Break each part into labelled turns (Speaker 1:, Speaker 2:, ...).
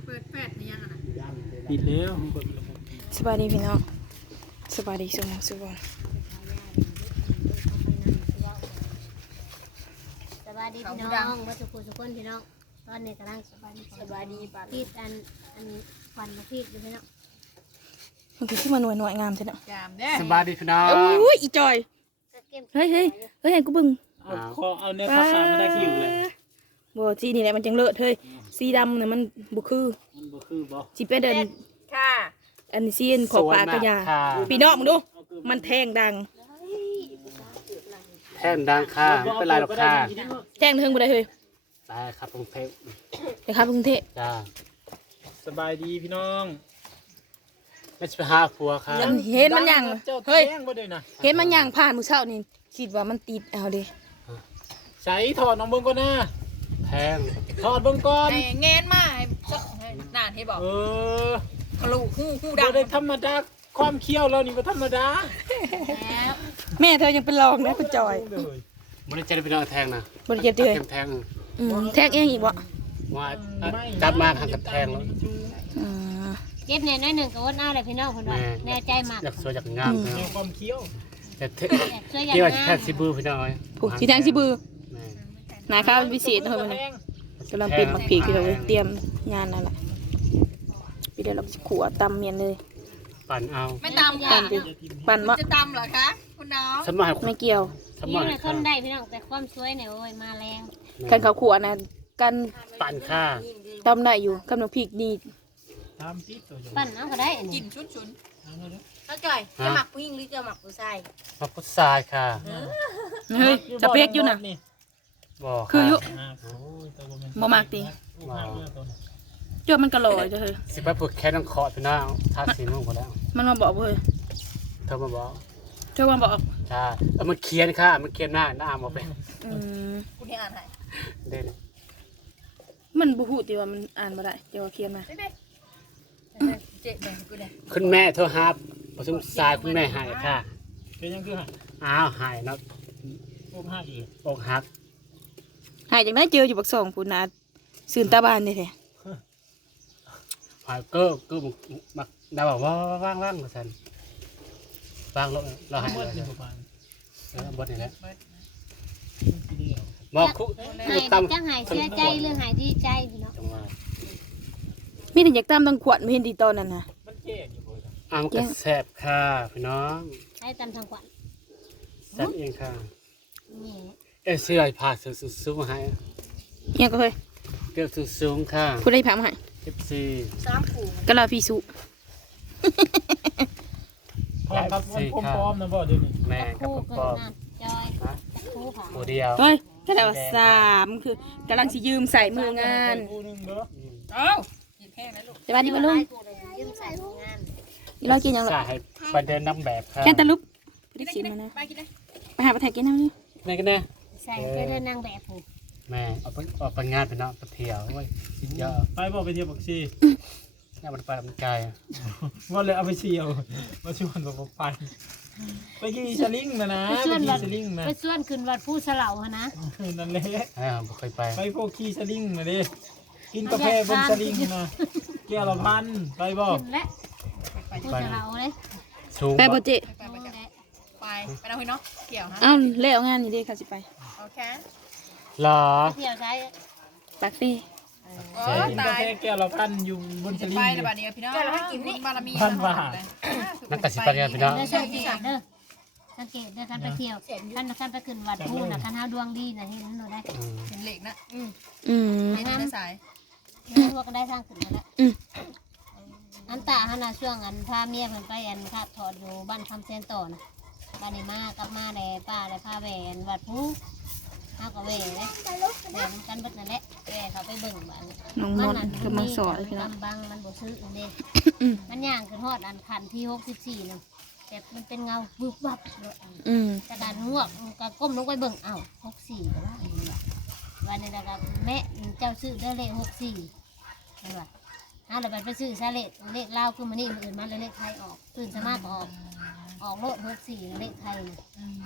Speaker 1: ปิดแปดนี่ยังอ่ะ
Speaker 2: ปิดแล้ว
Speaker 3: สบายดีพี่น้องสบายดีสุขสุขวัน
Speaker 4: สบายดีพี่น้องวัชกุสุขคนพี่น้องตอนนี้กำลังสบายดีพีดอันควันมาพีดอยู่พี่น้อง
Speaker 3: มันคือที่มันหน่วยงามใช่ไหม
Speaker 1: จามเด้
Speaker 2: สบายดีพี่น้อง
Speaker 3: โอ้ยอีจอย
Speaker 4: ก็เก็บ
Speaker 3: เฮ้ยเห็นกูบึ้ง
Speaker 2: เอาเนื้อข้าวสารมาได้คิวเลย
Speaker 3: บ่สีนี่แหละมันจังเลอะเฮ้ยสีดำเนี่ยมันบุคือ
Speaker 2: มันบ่คือบ่
Speaker 3: สีเป็ดเดิน
Speaker 1: ค่ะ
Speaker 3: อันนี้ซีนของปลากระยาพี่น้องมึงดูมันแทงดัง
Speaker 2: แท่นดังค่ะไม่เป็นไรหรอกค่ะ
Speaker 3: แทงเทิงบ่ได้เฮ้ย
Speaker 2: ตายครับกรุงเทพ
Speaker 3: เดี๋ยวครับกรุงเทพ
Speaker 2: จ้า
Speaker 5: สบายดีพี่น้อง
Speaker 2: ไม่ใช่ไปหาผัวค่ะ
Speaker 3: เห็นมันยัง
Speaker 5: เจ้า
Speaker 3: เฮ้ย
Speaker 5: แจ้งบ่ได้นะ
Speaker 3: เห็นมันยังผ่านมื้อเช้านี่คิดว่ามันติดเอาดิ
Speaker 5: ใส่ถอดน้องเบิ่งก่อนนะ
Speaker 2: แพง
Speaker 5: ถอดเบิ่งก่อน
Speaker 1: ไอ้เงินมาให้สักนานให้บอก
Speaker 5: เออ
Speaker 1: ทะลุหูดั
Speaker 5: บ่
Speaker 1: ง
Speaker 5: ได้ธรรมดาความเคี้ยวเรานี่บ่ธรรมดา
Speaker 4: แล้ว
Speaker 3: แม่เธอยังเป็นรองนะคุณจอย
Speaker 5: เลย
Speaker 2: ไม่ได้เจอพี่น้องแทงนะ
Speaker 3: บ่ได้เจ็บดิเฮ้ย
Speaker 2: แทง
Speaker 3: แทงเองอีกบ่
Speaker 2: ว่าจับมาหันกับแทงแล้ว
Speaker 3: อืม
Speaker 4: เก็บเนี่ยน้อยหนึ่งก็วดเอาเลยพี่น้องคนว่าแน่ใจมาก
Speaker 2: อยากสวยอยากงาม
Speaker 5: มีความเคี้ยว
Speaker 2: แต่
Speaker 4: ช่วยอย่าง
Speaker 2: ที่ว่า
Speaker 4: นั้
Speaker 2: แค่
Speaker 4: น
Speaker 2: ซิบูพี่น้อง
Speaker 3: ผู้ที่แทงสิบือ
Speaker 2: แม่
Speaker 3: นายข้าวพิเศษเฮ้ยมัน
Speaker 5: แพง
Speaker 3: กำลังเป็นมักผีที่เราเตรียมงานนั่นแหละพี่เดี๋ยวเราจะขัวตำเมียนเลย
Speaker 2: ปั่นเอา
Speaker 1: ไม่ตาม
Speaker 3: ปั่
Speaker 1: ค่ะ
Speaker 3: นดิปั่นมะ
Speaker 1: จะตามเหรอคะคุณน้อง
Speaker 2: สมอง
Speaker 3: ไม่เกี่ยว
Speaker 2: สม
Speaker 4: นี่
Speaker 2: อง
Speaker 4: เนี่ยคนได้พี่น้องแต่ความสวยเนี่ยโอ้ยมาแรง
Speaker 3: กันเขาขัวนะกัน
Speaker 2: ปั่นค่ะ
Speaker 3: ตำได้อยู่กับน้ำพริกดี
Speaker 5: ตามติดตัวอยู่
Speaker 4: ปั้นเอาก็ได้อัน
Speaker 1: กิ
Speaker 4: นี้
Speaker 1: นชุน
Speaker 5: เอาเด้อ
Speaker 1: ๆแล้วจ่อยจะหมักผู้หญิงหรือจะหมักผู้ชาย
Speaker 2: มาพุทธายค่ะ
Speaker 3: เฮ้ยสเปกอยู่นะ
Speaker 2: บอก
Speaker 3: คืออยู่
Speaker 5: อ่าโอ้ยตัวบ่แม่น
Speaker 3: บ่มากติ
Speaker 5: มากเลยตัวนี้
Speaker 3: เจ้ามันกระโหลอยจ้ะเฮ้ย
Speaker 2: สิไปผูกแค่ต้องคอพี่น้องทาสีม่วงหมดแล้ว
Speaker 3: มันมาบอกเฮ้ย
Speaker 2: เธอมาบอก
Speaker 3: เจ้ามันบอก
Speaker 2: ใช่มันเขียนค่ะมันเขียนหน้าอ่านมาเป็น
Speaker 3: อืม
Speaker 1: คุณที่อ่านให้
Speaker 2: เด่น
Speaker 3: มันบุหูติว่ามันอ่านมาได้เจ้าว่าเขียนมา
Speaker 1: เด้เจ๊แบ่งกูได้
Speaker 2: คุณแม่โทรหาประชุมสายคุณแม่หายค่ะ
Speaker 5: เป็นยังคือหา
Speaker 2: อ้าวหายเนาะ
Speaker 5: พวกห้าอีก
Speaker 2: อกหัก
Speaker 3: หายจากได้เจออยู่บักสองพูนนะสื่นตาบานนี่แท้
Speaker 2: หายก็มักดาวบอกว่าว่างมาสันว่างเราหาย
Speaker 5: หมด
Speaker 2: เลย
Speaker 5: นี่ประมาณ
Speaker 2: บดนี่แหละ
Speaker 5: ปีเดียว
Speaker 2: บอกคุ
Speaker 4: หายจังหายเสียใจเรื่องหายดีใจพี่น้อง
Speaker 2: จังหวะ
Speaker 3: มีแต่อยากตามต้องขวดไม่เห็นดีตอนนั้นนะ
Speaker 5: มันแก่อยู่บ่ครับ
Speaker 2: อ้ามกระแสบค่ะพี่น้อง
Speaker 4: ให้ตำทางขวัญ
Speaker 2: แสบเองค่ะ
Speaker 4: นี่
Speaker 2: เสื้อผ้าสูงมาให้
Speaker 3: เฮียก็เฮ้ย
Speaker 2: เกือบสูงค่ะ
Speaker 3: พูดได้ผ่ามาให้
Speaker 2: FC
Speaker 1: 3ขู่
Speaker 3: ก็ลาพี่สุ
Speaker 5: พร้อมครับมันพร้อมๆนะบ่เดี๋ยวนี้
Speaker 2: แม่กับ
Speaker 4: คู่
Speaker 2: พ่อ
Speaker 4: เกิ
Speaker 2: ปอ
Speaker 4: ด
Speaker 2: ม
Speaker 4: น้ำจอยจะคู่ค่ะ
Speaker 2: โมเดียว
Speaker 3: เฮ้ยก็แล้วว่าสามคือกำลังสิยืมใส่มืองาน
Speaker 5: คู่หนึงเด้อ
Speaker 1: เอ้ากินแห้งนะลูก
Speaker 3: สวัสดีปะลุง
Speaker 4: ยืมใส่งาน
Speaker 3: อีร้อยกินยังหรอ
Speaker 2: สายประเด็นน้ำแบบค่ะ
Speaker 3: แค่ตะลุบไม่ได้กินมานะ
Speaker 1: ไปกินเลย
Speaker 3: ไปหาปลาแทกกินน้ำนี่
Speaker 2: ไหนกันแน่
Speaker 4: ใส่เพื่อเดินนางแบบผูก
Speaker 2: แม่เอาไปงานไปเนาะไปเที่ยวเว้ยสิเยอะ
Speaker 5: ไปบ่ไปเที่ยวบักซี
Speaker 2: งานมันไปมันไกล
Speaker 5: ว่าเลยเอาไปเที่ยวมาชวนบ่ไปไปขี่สลิงนะไปขี่สลิงนะ
Speaker 4: ไปส่วนขึ้นวัดผู้สลาหนะ
Speaker 5: นั่นแหละ
Speaker 2: บ่เคยไป
Speaker 5: ไปพวกขี่สลิงนะดิกินกาแฟบนสลิงนะแก้วละพันไปบ่
Speaker 4: ขึ้นและผู้สลาเลย
Speaker 2: สูง
Speaker 3: ไปบ่เจ
Speaker 1: ไปไปจ้ะไปไปเอาไปเนาะเกี่ยวฮะ
Speaker 3: เอ้าเล่เอางานนี่เด้ค่ะสิไป
Speaker 1: โอเค
Speaker 2: หรอ
Speaker 4: เที่ยวใช้
Speaker 3: ปากเฟ่
Speaker 1: โอ้
Speaker 5: กิน
Speaker 1: ตาก
Speaker 5: าย แฟแก้วละพันอยู่บนส
Speaker 1: จะ
Speaker 5: ลิ
Speaker 1: ไป
Speaker 5: ง
Speaker 1: ในบัดนี้พี่น้องให้กินนี่บารมี
Speaker 2: นักกสิไปกันพี่น้อง
Speaker 4: เด้อสังเกตเด้อสังเกตเด้อท่านไปเที่ยวท่านไปขึ้นวัดผู้นะท่านเฮาดวงดีนะเห็นหนูได้
Speaker 1: เห็นเหล็กนะ
Speaker 3: อืม
Speaker 1: เห็นในสาย
Speaker 4: พวกก็ได้สร้างขึ้นมาแล้วอันตาฮานาช่วงอันพาเมียเพิ่นไปอันคาดถอดอยู่บ้านคำเซนต่อนะบ้านนี้มากลับมาแลป้าแลพาแหวนวัดผู้เฮาก็แหวนเลยแหวนกันเบิดนั่นแหละแหวนเขาไปเบิ่งบ้าน
Speaker 3: น้องมดกำลังสอนพี่น้อง
Speaker 4: กำบังมันบ่ซื้อเด้มันย่างขึ้นฮอดอันขันที่64นึงแต่มันเป็นเงาบึบบับเลย
Speaker 3: อืม
Speaker 4: กระดานงวกก็ก้มลงไปเบิ่งอ้าว64ก็ว่าอันนี้ว่ะวันนี้นะครับแม่เจ้าซื้อได้เลข64นั่นว่ะถ้าเราไปซื้อซะเลขลาวคือมันนี่มันอื่นมาเลขไทยออกตื่นสมาก็ออกโลด64เลขไทย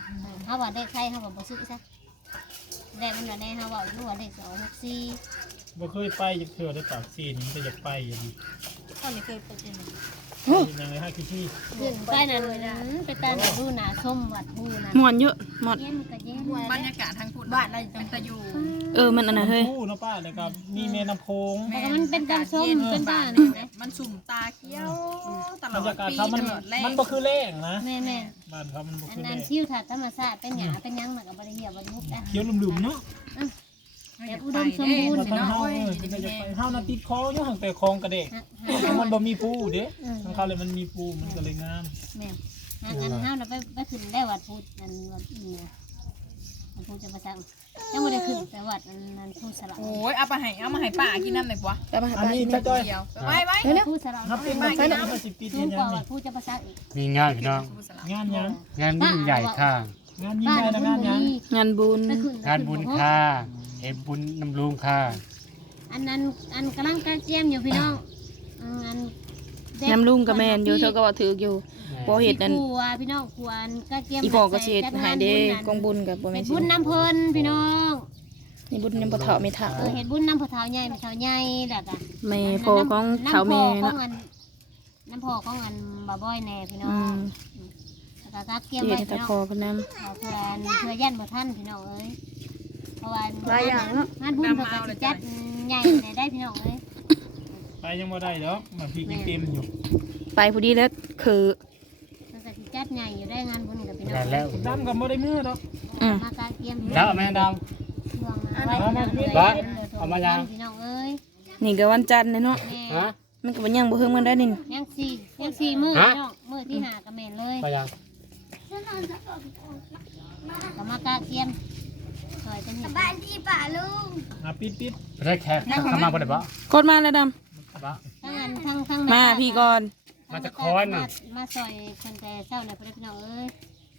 Speaker 4: เฮาว่าเลขไทยเฮาก็บ่ซื้อซะแล้วมันว่าแน่เฮาว่าอยู่ว่าเลข264
Speaker 5: บ่เคยไปจักเทื่อได้ปากซีนมันจะอยากไปอย่างนี้
Speaker 1: ตอนนี้เคยไปเจอ
Speaker 5: ยังไงฮะคิชี่
Speaker 4: ขึ้นไปนั่นไปตามดูหนาส้มวัดบูนะ
Speaker 3: ม่วนเยอะหมด
Speaker 4: เย็นก็เย็น
Speaker 1: บรรยากาศทางพูดบ้านอะไรเป็นตะยู
Speaker 3: มันอันนั้นเฮ้ย
Speaker 5: ผู้เนาะป้าแล้วก็มีแม่น้ำโขง
Speaker 4: แต่ก็มันเป็นตาส้มเป็นตา
Speaker 1: นี่แบบมันสุ่มตาเขียวตล
Speaker 5: บร
Speaker 1: อด
Speaker 5: รยากาศ
Speaker 1: ปี
Speaker 5: เขามัน
Speaker 1: ตลอดแรก
Speaker 5: มันบ่คือแรงนะ
Speaker 4: แม่แม่
Speaker 5: บ้านเขามันบ่
Speaker 4: อัน
Speaker 5: คือแร
Speaker 4: นั้น
Speaker 5: ง
Speaker 4: ชิวถัดธรรมชาติเป็นหยาเป็นยังมันกับบริเหียบริมุกนะ
Speaker 5: เขียวลุ่มๆเนาะ
Speaker 4: แบบอุดมสมบูรณ์
Speaker 5: มันเฮาจะอยากไปเฮาน่ะติดคออยู่ห่างแต่คลองกระเดกมันบ่มีผู้เด้ทางเขาเลยมันมีผู้มันก็เลยงาม
Speaker 4: แม่หางานห้าวเราไปขึ้นได้วัดพูดนั่นวัดนี่นะวัดพูดจะประจังยังไม่ได้ขึ้นแต่วัดนั้นพูดสลับ
Speaker 1: โอ้ยเอามาให้ป้ากินน้ำหน่อยปะ
Speaker 3: แต่มาหา
Speaker 5: อัน
Speaker 3: ปลา
Speaker 5: นี้
Speaker 3: ที่
Speaker 5: ถ้า
Speaker 3: นี่
Speaker 5: จ้อย
Speaker 1: เดียวไว้ไว้
Speaker 4: พูดสลับ
Speaker 5: ครับเป็นมันใช้น้ำ10 ปี
Speaker 4: สู
Speaker 5: ที่
Speaker 4: ง
Speaker 5: ยั
Speaker 4: กว่าวั
Speaker 5: ง
Speaker 4: ดพูดจะประจังอีก
Speaker 2: มีงานพี่น้อง
Speaker 5: งานยัง
Speaker 2: งานยิ่งใหญ่ค่ะ
Speaker 5: งานยิ่งใหญ่นะงานยัง
Speaker 3: งานบุญ
Speaker 2: งานบุญค่ะเอ็มบุญน้ำลุงค่ะ
Speaker 4: อันนั้นอันกำลังกระเจียมอยู่พี่น้องอัน
Speaker 3: น้ำลุงกับแม่นอยู่เธอก็ว่าถืออยู่บ่เฮ็ดนั่น
Speaker 4: กลัวพี่น้องกลัวกระเจียม
Speaker 3: อีพ่อก็สิเฮ็ดให้เด้กองบุญกับบ่แม่นสิ
Speaker 4: บุญน้ำเพลินพี่น้อง
Speaker 3: นี่บุญยังบ่เฒ่าไม่เฒ่า
Speaker 4: เห็ดบุญน้ำผักเท้าใหญ่ผักเท้าใหญ่แล้วก็
Speaker 3: แม่พ่อของเฒ่าแม่เนาะ
Speaker 4: น้ำพอของอันบาบอยแน่พี่น้อ
Speaker 3: อื
Speaker 4: ง
Speaker 3: ม
Speaker 4: แล้วก็กักเกียม
Speaker 3: เฮ็
Speaker 4: ไว้
Speaker 3: ดให้
Speaker 4: พี่
Speaker 3: ตะ
Speaker 4: น้อง
Speaker 3: คอเพิ่นนำ
Speaker 4: เพื่อย่านบ่ท่านพี่น้องเอ้ยเพราะว่า
Speaker 3: หลายอย่างเนาะ
Speaker 4: งานบุญเพิ่นก็สิจัดใหญ่ในได้พี่น้องเอ้ย
Speaker 5: ไปยังบ่ได้ดอกมาพี่กินเต็มอยู่
Speaker 3: ไปพอดีแล้วคือ
Speaker 4: เพิ่นก็สิจัดใหญ่อยู่ได้งานบุญกับพี่น้อง
Speaker 2: งานแล้ว
Speaker 5: ดำกับบ่ได้มือดอก
Speaker 4: มากาเกียม
Speaker 2: แล้วแม่ด
Speaker 4: ช่วงไว้
Speaker 2: เอามายัง
Speaker 4: พี่น้องเอ้ย
Speaker 3: นี่ก็วันจันทร์เนาะ
Speaker 4: แม่
Speaker 2: ำฮะ
Speaker 3: มันก็บ่ยังบ่เฮิงมันได้นี่
Speaker 4: ยังสี่มื้อพี่น้องมื้อที่5ก็แม่นเลย
Speaker 2: ไปยัง
Speaker 4: ก็มากาเกียมซอยเป็นเฮ็ดบ้านที่ป่าลุง
Speaker 5: ปิด
Speaker 2: ไปได้แขกเข้ามาบ่ได้บ่
Speaker 3: กดมาแล้วดำ
Speaker 2: บ่
Speaker 4: ทั้ง
Speaker 3: มาพี่ก่อน
Speaker 2: มาจะค้อนน่ะ
Speaker 4: มาซอยคนแต่เช้าเนี่ยพี่น้องเอ้ย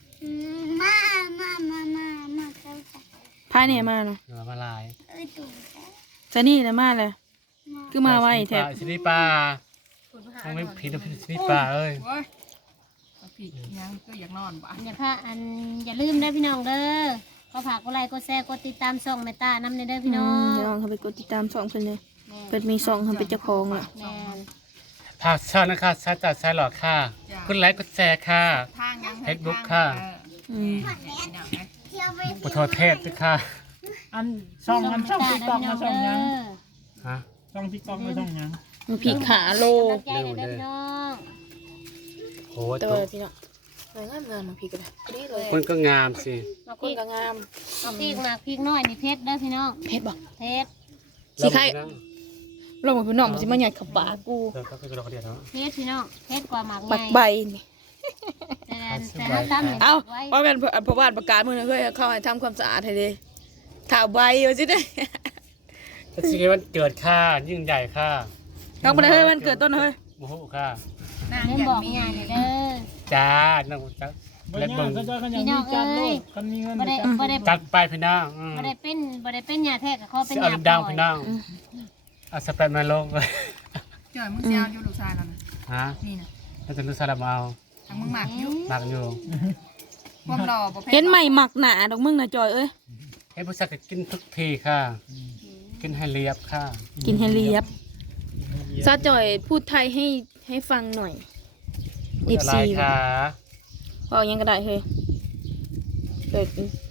Speaker 3: พายเนี่ยมาเนาะ
Speaker 2: เดี๋ยวมาลาย
Speaker 3: ซะนี่แหละมาเลยคือมาไวแท้
Speaker 2: สิริปลาต้องไม่ผิดนะสิริปลาเอ้ย
Speaker 1: โอ้ยผิดยังก็อยากนอนปะ
Speaker 4: อย่าลืมได้พี่น้องเด้อก็ฝากกดไลค์กดแชร์กดติดตามช่องแม่ตาน้ำในเด้อพี่น้อง
Speaker 3: เดี๋ยวลองเข้าไปกดติดตามช่องเพิ่นเลยเพิ่นมีช่องเพิ่นเป็นเจ้าของล่ะ
Speaker 4: แม่น
Speaker 2: ภาคชาตินะคะชาติจัดชายหลอดค่ะกดไลค์กดแชร์ค่ะ
Speaker 1: ทางยัง
Speaker 2: Facebook ค่ะ
Speaker 3: อืม
Speaker 2: ปฐมเทศด้วยค่ะ
Speaker 5: อันช่องอันช่อง
Speaker 4: แม่
Speaker 5: ติ๊ก
Speaker 4: ตา
Speaker 5: ต็อก
Speaker 4: เด้อ
Speaker 5: นะ
Speaker 4: พี่น้
Speaker 5: ช่
Speaker 4: อ
Speaker 5: อง ง
Speaker 4: เด้
Speaker 5: ยัง
Speaker 4: อ
Speaker 2: ฮะ
Speaker 5: ช่องติ๊กต็อกนะช่องยัง
Speaker 3: มันพริกขาโล
Speaker 4: ใจเด้อพี่น้อง
Speaker 2: โอ้
Speaker 3: ตัว
Speaker 2: ตัว
Speaker 3: พี่เนาะงามงามมาพริกก็ได้ดีเลย
Speaker 2: คนก็งามสิ
Speaker 3: มาคนก็งาม
Speaker 4: พริกมากพริกน้อยนี่เพชรเด้อพี่น้อง
Speaker 3: เผ็ดบ่
Speaker 4: เพชร
Speaker 3: สิใครลองมาพี่น้องมันสิมาหยัดเข้าปากกู
Speaker 2: เออก็คือเราเดียวเนาะ
Speaker 4: เพชรพี่น้องเพชรกว่าหมากให
Speaker 3: ปัก
Speaker 4: ญ่
Speaker 3: ใบนี่
Speaker 4: แต่ถ้าตั้มเนี่ย
Speaker 3: เอา
Speaker 4: ไว้
Speaker 3: ว่ากันเพราะว่าประกาศมื้อนี้เฮ้ยเข้าให้ทำความสะอาดให้เด้ถ่าใบว่าสิได้
Speaker 2: ถ้าสิ่งวันเกิดค่ะยิ่งใหญ่ค่ะ
Speaker 3: ต้องบ่ได้เฮ้ยมันเกิดต้นเฮ้ย
Speaker 2: โมโหค่ะ
Speaker 1: นาง
Speaker 4: เล่น
Speaker 1: อยาก
Speaker 4: บอก
Speaker 1: มี
Speaker 4: งานเนี่ยเด้อ
Speaker 2: จ้านั่งจัก
Speaker 5: บ่
Speaker 2: และ
Speaker 5: ยา
Speaker 2: เบิ่
Speaker 5: ก
Speaker 2: ง
Speaker 5: ก็จะกันยังมีจันโลดกันมีเงิน
Speaker 4: บ่ได้
Speaker 5: จัน
Speaker 4: บ่ได้
Speaker 2: จัดไปพี่น้อง
Speaker 4: บ่ได้เป็นยาแท้กับเขาเป็น
Speaker 2: สิเอา
Speaker 4: ยา
Speaker 2: ลูกดังพี่น้องเอาสเปรย์มาลงเลย
Speaker 1: จ่อยมึงเสียอยู่ลูกชายแล้วนะ
Speaker 2: ฮะ
Speaker 1: นี่นะ
Speaker 2: ถ้าจะรู้สลับเอา
Speaker 1: ทางมึงหมักอยู่
Speaker 2: หนักอยู่
Speaker 1: ความหล่อบ่แพ้
Speaker 3: เห็นใหม่หมักหนาดอกมึงน่ะจอยเอ้ย
Speaker 2: ให้ผู้ชายก็กินทุกทีค่ะ กินให้เรียบค่ะ
Speaker 3: กินให้เรียบซาจอยพูดไทยให้ฟังหน่อย
Speaker 2: อะไร
Speaker 3: FC
Speaker 2: ค่ะ
Speaker 3: พอยังก็ได้เฮ้ยเกิด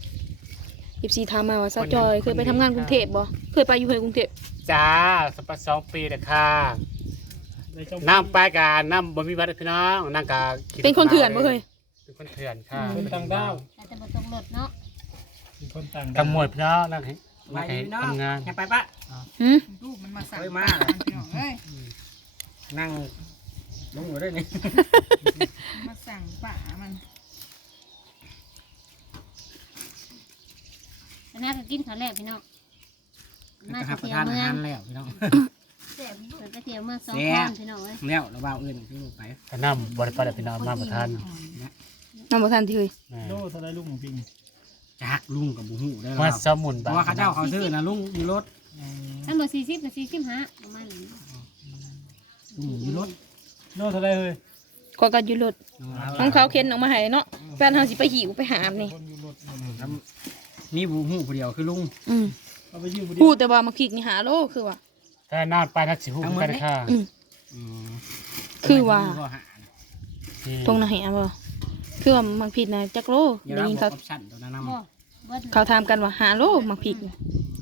Speaker 3: FC ถามมาว่าซาจอยเคยไปทำงานกรุงเทพบ่เคยไปอยู่เฮ้ยกรุงเทพ
Speaker 2: จ้าสัปดาห์2 ปีเลยค่ะน้ำไปกันน้ำบ่มีวัดพี่น้องนั่งกะ
Speaker 3: เป็นคนเถื่อนบ่เฮ้ย
Speaker 2: เป็นคนเถื่อนค่ะ
Speaker 5: คนต่างดาว
Speaker 4: แต่บ่ตรงรถเนาะ
Speaker 5: เป็นคนต่าง
Speaker 2: กำมวยพี่น้องนั่งให้นั่งให้ทำงาน
Speaker 6: ไปปะ
Speaker 3: หืม
Speaker 1: ลูกมันมาสั่ง
Speaker 6: เฮ้ยมา
Speaker 1: พี่น้องเอ้ย
Speaker 6: นั่งลงอยู่ด้วยนี่
Speaker 1: มาสั่งป่ามัน
Speaker 4: อันนั้นก็กินข้าวแล้วพี่น้องมา
Speaker 6: จะหาประ
Speaker 4: เที่ยว
Speaker 6: ทาน
Speaker 4: เมื
Speaker 6: อา
Speaker 4: อง
Speaker 6: หารแล้วพี่น้อง
Speaker 4: ไปเที่ยวเมืองสองคนพี่น้องเอ้ย
Speaker 6: แล้วเราบ้าอื่นพี่ลูกไป
Speaker 2: แต่น้ำบริปารพี่น้องมาประทาน
Speaker 3: น้ำบ่ทันที่เฮ้ย
Speaker 2: แม่
Speaker 5: โลเท่าไรลูกของพิง
Speaker 6: จักลุงกับบุหูได้
Speaker 2: มา
Speaker 6: แล้ว
Speaker 2: สมุน
Speaker 6: เพราะว่าข้าเจ้าเขาซื้อนะลุงอยู่รถ
Speaker 4: อันบ่40กับ45ประมาณนี้
Speaker 6: ลุงอยู่รถ
Speaker 5: โลเท่าไรเฮ้ย
Speaker 3: ก็ก็อยู่รถของเขาเข็นออกมาให้เนาะแฟนเฮาสิไปหิวไปหามนี่
Speaker 5: คนอยู่รถ
Speaker 6: มีบุหูผู้เดียวคือลุง
Speaker 3: อืม
Speaker 5: คเอาไปอยู่ผู้เดี
Speaker 3: พู
Speaker 5: ยว
Speaker 3: ดแต่ว่ามักพริกนี่หาโลคือว่า
Speaker 2: ถ้านานไปนักสิฮู้กันค่ะ
Speaker 3: อืม
Speaker 6: อืม
Speaker 3: คือว่า
Speaker 6: ก็หา
Speaker 3: ตรงไหนอ่ะบ่คือว่ามักพริกนะจักโล
Speaker 6: อย่า
Speaker 3: ได้
Speaker 6: เรา
Speaker 3: ยิน
Speaker 6: บอ
Speaker 3: เขา
Speaker 6: กออปชั่นตัวนั้นนำ
Speaker 4: บ่บ่
Speaker 3: เขาถามกันว่าหาโลมักพริกน่ะ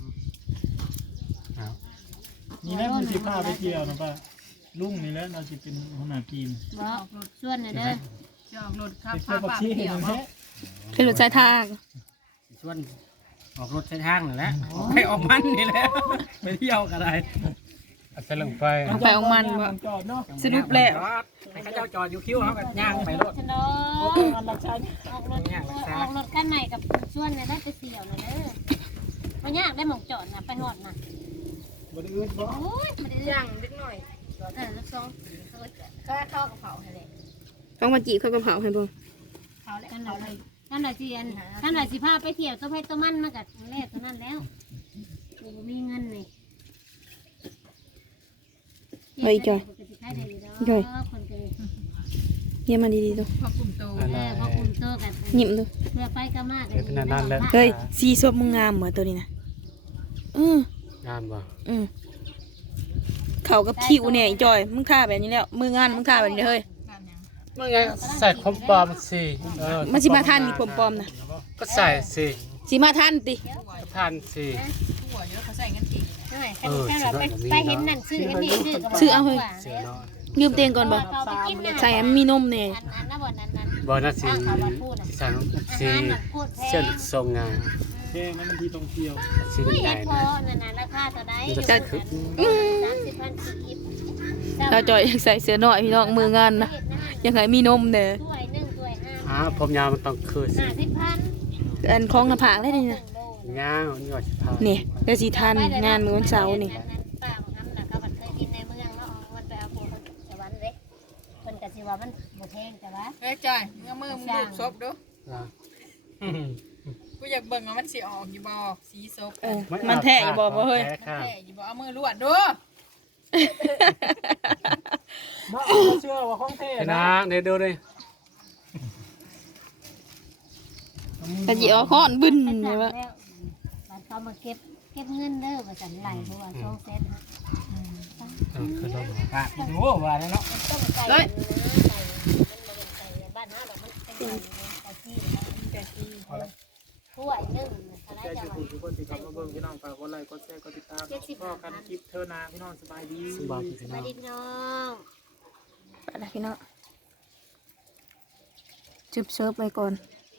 Speaker 5: นี่แหละมันสิพาไปเที่ยวนะป้าลุงนี่แหละเราสิเป็นหัวหน้าทีม
Speaker 4: บ่ส่วนน่ะเด้อ
Speaker 1: จะออกรถขับ
Speaker 5: ไป
Speaker 1: พา
Speaker 5: เที่ยวปัก
Speaker 1: ป่า
Speaker 5: ชี
Speaker 1: ไป
Speaker 5: เห็น
Speaker 1: เที่ยว
Speaker 5: ไหม
Speaker 1: บ่
Speaker 3: คือรถสายทาง
Speaker 6: ส่วนออกรถใช้ทางนั่นแหละไปออกมันนี่แหละไปเที่ยวกันได้
Speaker 2: อาจจะลงไป
Speaker 3: เอาไปเอามันบ่
Speaker 5: จอดเนาะ
Speaker 3: สรุปแล้ว
Speaker 6: ให้เขาเจ้าจอดอยู่คิ้วเขาก็ย่างไปรถ
Speaker 4: ฉันเนาะ
Speaker 5: งานรักษา
Speaker 4: ออกรถคันใหม่กับส่วนน่ะได้ไปเที่ยวน่ะเด้อบ่ยากได้หม่องจอดน่ะไปฮอดน่ะ
Speaker 5: บ่ได้อื่นบ่
Speaker 4: โอ้ยบ่ได้
Speaker 1: ย่างเล็กหน่อย
Speaker 4: ลูกซองก็เข้ากระเป๋าให้เลย
Speaker 3: ต้องมาจีบเขากับเผาให้บ่
Speaker 4: เขาแล้วเขาเลยท่านไหนสิอันท่านไหนสิพาไปเที่ยวตัวไผตัวมันมากับแรกตัวนั้นแล้วกูบ่มีเงินนี่คนก็
Speaker 3: เยี่ยมมาดีๆดู
Speaker 1: พอกลุ่มโต
Speaker 4: พอคุมโตกัน
Speaker 3: ยิ้มดู
Speaker 4: เพื่อไปก็มาก
Speaker 2: เฮ็ดขนาดนั้นแล้ว
Speaker 3: เฮ้ยสีสวบมึงงามเหมือนตัวนี้นะอือง
Speaker 2: ามบ่
Speaker 3: อืมเขากับคิวเนี่ยไอ้จอยมึงท่าแบบนี้แล้วมืองานมึงท่าแบบนี้เลย
Speaker 1: กันยัง
Speaker 2: มึงไงใส่ของปลอมสิ
Speaker 3: มันสิมาทันนี่ผมปลอมนะ
Speaker 2: ก็ใส่สิ
Speaker 3: สิมาทันติ
Speaker 2: ก็ทานสิ
Speaker 1: หัวเยอะเขาใส่เงินที
Speaker 4: ใช่แค่เราไปเห็นนั่นซื้ออันนี้ซื้อ
Speaker 2: เสือน้อย
Speaker 3: ยืมเตียงก่อนบ่ใส่ให้มันมีนมเนี่ย
Speaker 4: อันนั้นบ่นั้นนั้น
Speaker 2: บ่น่าสิสิสั่งสิเส้นทรงงาน
Speaker 5: แค่นั้นมันที่ต้องเที่ยว
Speaker 2: สิ
Speaker 4: ไม่
Speaker 2: ให
Speaker 4: เห็
Speaker 2: ญ่
Speaker 4: นพอ
Speaker 2: นะ
Speaker 4: นั่นราคาเท่าใด
Speaker 3: เราจอยอยากใส่เสื้อหน่อยพี่น้องมืองานนะอยากให้มีนมเนี่ย
Speaker 4: ถ้วย1ถ้วย5
Speaker 2: ผมยาวมันต้องคือสิ
Speaker 4: 50,000
Speaker 3: อันคล้องหน้าผากเลยนี่นะ
Speaker 2: ยาวนี่ว่าสิพา
Speaker 3: นี่แต่สิทันงานมื้อวันเสาร์นี่
Speaker 4: ป้าของทำน่ะก็บัดเคยกินในเมืองเนาะมันไปเอาโคคนสวรรค์เด้เพิ่นก็สิว่ามันบ่แพงแต่ว่า
Speaker 1: เฮ้ยจอยมึงเอามือมึงดูดซบดูกูอยากเบิ่งว่ามันสิออกอยู่บ่สีซบ
Speaker 3: เออมันแท้อยู่บ่เฮ้ย
Speaker 1: มันแท้อยู่บ่เอามือลวดดู
Speaker 5: มาเชื่อว่าของแท้
Speaker 2: พี่
Speaker 5: นะ
Speaker 2: นางเดี๋ยวดูดิ
Speaker 3: แต่สิเอาค้อนบึ้น
Speaker 4: ไป
Speaker 3: เล
Speaker 4: สั่
Speaker 3: ย
Speaker 4: ง
Speaker 3: ว่า
Speaker 4: แล้วบัดเขามาเก็บเงินเด้อว่าซั่นไหลเพราะว่า2เซนฮะ
Speaker 2: คือเราบอก
Speaker 6: ปากโอ้ว่าแล้วเนาะ
Speaker 4: มันต้องใส่ใส่บ้านเฮาดอกมันเป็นไก่ที่ไก่ที่ถ้วยนึงอะไร
Speaker 5: ใจ
Speaker 4: จั
Speaker 5: จะ
Speaker 4: ง
Speaker 5: พูดทุกคนที่เข้ามาเบิ่งพี่น้องฝากกดไลค์กดแชร์กดติดตามก็กันคลิปเธอนาพี่น้องสบายดี
Speaker 2: สบายดีพี่
Speaker 4: มา
Speaker 2: น้อง
Speaker 4: ดิน้อง
Speaker 3: ไปละพี่น้องจุบเซิร์ฟไปก่อน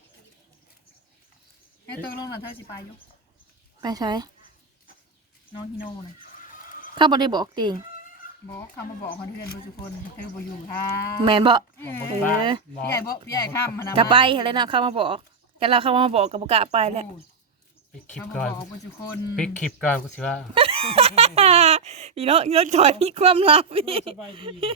Speaker 1: ให้ตัวลงหน่อยเธอสิไปอยู่
Speaker 3: ไปใช้
Speaker 1: น้องฮิโน่น่ะ
Speaker 3: ข้าบ่ได้บอกติง
Speaker 1: บอกคำมาบอกคนเพื่อนทุกคนเธอบ่อยู่ค่ะ
Speaker 3: แมนบ่
Speaker 1: พี่ใหญ่บ่พี่ใหญ่ข้ามมัน
Speaker 3: กะไปแล้วนะเข้ามาบอกกันเราเข้ามาบอกกับกะไปแล้ว
Speaker 2: ปิดคลิป
Speaker 1: คำ
Speaker 2: ก่อน
Speaker 1: บอกทุกคน
Speaker 2: ปิดคลิปก่อนกูสิว่า
Speaker 3: พี่น้องเงือกถอยมีความลับพี่
Speaker 5: สบายดี